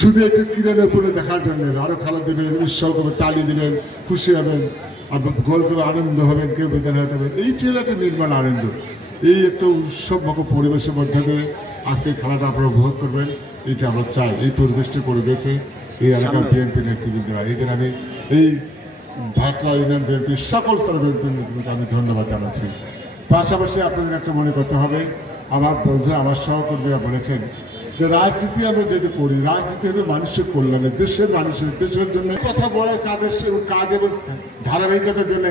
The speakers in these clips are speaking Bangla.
শুধু একটু কিরণের উপরে দেখার জন্য আরো খেলা দেবেন, উৎসব করবেন, তালি দিবেন, খুশি হবেন, গোল করে আনন্দ হবেন, কেউ বেদনা হতে হবেন। এইটি হলো একটা নির্মল আনন্দ। এই একটা উৎসবমুখ পরিবেশের মধ্যে দিয়ে আজকে খেলাটা আপনারা উপভোগ করবেন, এইটা আমরা চাই। এই পরিবেশটি করে দিয়েছে এই এলাকার বিএনপি নেতৃবৃন্দরা। এই জন্য আমি এই ভাটরা ইউনিয়ন বিএনপির সকল স্তরের বিএনপিকে আমি ধন্যবাদ জানাচ্ছি। পাশাপাশি আপনাদের একটা মনে করতে হবে, আমার বন্ধু আমার সহকর্মীরা বলেছেন যে রাজনীতি আমরা যদি করি, রাজনীতি হবে মানুষের কল্যাণে, দেশের মানুষের, দেশের জন্য কথা বলার কাজ এবং ধারাবাহিকতার জন্য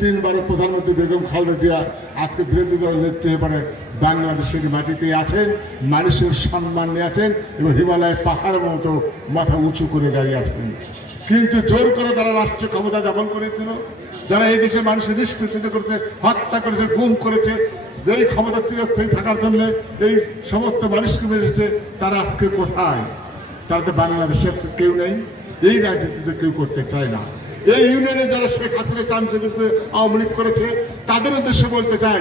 তিনবারের প্রধানমন্ত্রী বেগম খালেদা জিয়া আজকে বিরোধী দল নেত্রী হয়ে বাংলাদেশের মাটিতে আছেন, মানুষের সম্মান নিয়ে আছেন এবং হিমালয়ের পাহাড়ের মতো মাথা উঁচু করে দাঁড়িয়ে আছেন। কিন্তু জোর করে তারা রাষ্ট্রীয় ক্ষমতা দখল করেছিল, যারা এই দেশের মানুষের নিষ্পেষিত করেছে, হত্যা করেছে, গুম করেছে, এই ক্ষমতা চিরস্থায়ী থাকার জন্য এই সমস্ত মানুষকে মেরেছে, তারা আজকে কোথায়? তারা তো বাংলাদেশের কেউ নেই, এই রাজনীতিতে কেউ করতে চায় না। এই ইউনিয়নে যারা শেখ হাসিনা চামচে করেছে, আওয়ামী লীগ করেছে, তাদের উদ্দেশ্যে বলতে চাই,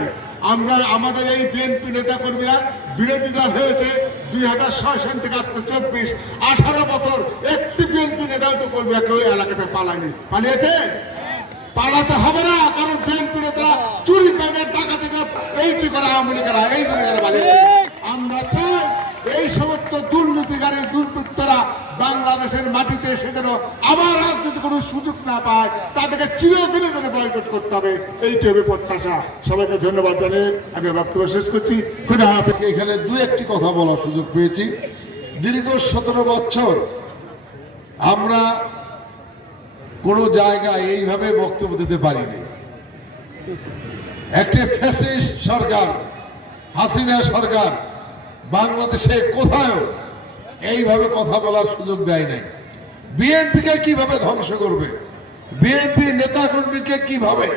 আমরা আমাদের এই বিএনপি নেতা কর্মীরা বিরোধী দল হয়েছে 2006 সাল থেকে 18 বছর একটি বিএনপি নেতা তো কর্মীরা কেউ এলাকাতে পালায়নি। পালিয়েছে? পালাতে হবে না, কারণ বিএনপি নেতা চুরি করে, ডাকাতি করে, এইটি করে আওয়ামী লীগেরা, এই দুনিয়ার পালিয়েছে। আমরা চাই এই সমস্ত দুর্নীতিকারী দুর্বৃত্তরা বাংলাদেশের মাটিতে এসে যেন আবার রাজনীতি কোনো সুযোগ না পায়, তাদেরকে চিরদিনের জন্য বয়কট করতে হবে, এইটি হবে প্রত্যাশা। সবাইকে ধন্যবাদ জানিয়ে আমি বক্তব্য শেষ করছি। খুদা হাফেজ। এখানে দু একটি কথা বলার সুযোগ পেয়েছি। দীর্ঘ 17 বছর আমরা কোনো জায়গায় এইভাবে বক্তব্য দিতে পারিনি। একটি ফ্যাসিস্ট সরকার, হাসিনা সরকার বাংলাদেশে কোথাও এইভাবে কথা বলার সুযোগ দেয় নাই। বিএনপিকে কিভাবে ধ্বংস করবে, বিএনপি নেতাকর্মীকে কিভাবে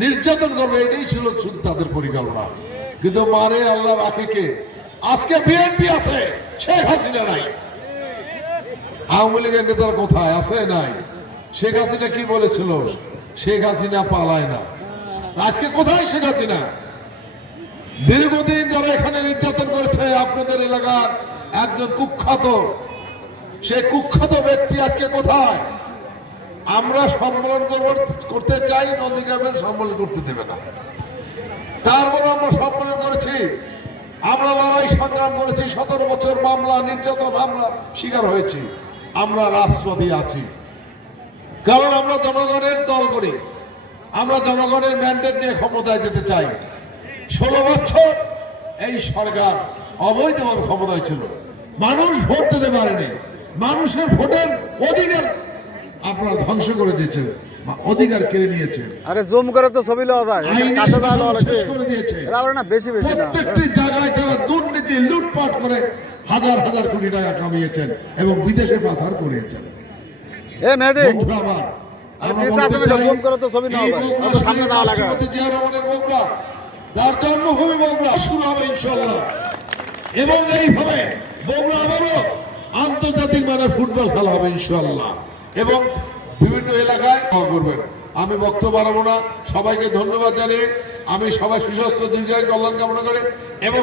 নির্যাতন করবে, এটাই ছিল শুধু তাদের পরিকল্পনা। কিন্তু মারে আল্লাহ রাখে কে, আজকে বিএনপি আছে, শেখ হাসিনা নাই। আওয়ামী লীগের নেতার কোথায় আছে? নাই। শেখ হাসিনা কি বলেছিল? শেখ হাসিনা পালায় না। আজকে কোথায় শেখ হাসিনা? দীর্ঘদিন যারা এখানে নির্যাতন করেছে, আপনাদের এলাকার একজন কুখ্যাত, সে কুখ্যাত ব্যক্তি আজকে কোথায়? আমরা সম্মেলন করতে চাই, নন্দীগ্রামের সম্মেলন করতে দেবে না। তারপর আমরা সম্মেলন করেছি, আমরা লড়াই সংগ্রাম করেছি, 17 বছর মামলা নির্যাতন আমরা শিকার হয়েছি। আমরা রাজপথে আছি কারণ আমরা জনগণের দল করি, আমরা জনগণের ম্যান্ডেট নিয়ে ক্ষমতায় যেতে চাই। 16 বছর এই সরকার অবৈধভাবে ক্ষমতায় ছিল, মানুষ ভোট দিতে পারেনি, মানুষের ভোটের অধিকার আপনারা ধ্বংস করে দিয়েছেন, অধিকার কেড়ে নিয়েছেন। আরে জুম করে তো ছবি লওয়া যায়, কাছে দাও শেষ করে দিয়েছে। এরা না বেশি বেশি না, প্রত্যেকটি জায়গায় তারা দুর্নীতি লুটপাট করে হাজার হাজার কোটি টাকা কামিয়েছেন এবং বিদেশে পাচার করিয়েছেন। এ মেহেদি বন্ধুরা আমার, আমরা নিচে বলতে চাই, জুম করে তো ছবি নেওয়া যায়, এই অত সামনে দাও লাগে। রাষ্ট্রপতি জিয়া রহমানের বগুড়া, তার জন্মভূমি বগুড়া শুরু হবে ইনশাআল্লাহ। এবং এইভাবে বগুড়া আবারও আন্তর্জাতিক মানের ফুটবল খেলা হবে ইনশাআল্লাহ। এবং বিভিন্ন এলাকায় করবেন। আমি বক্তব্য বাড়াবো না, সবাইকে ধন্যবাদ জানিয়ে আমি সবাই সুস্বাস্থ্য দীর্ঘায়ু কল্যাণ কামনা করে এবং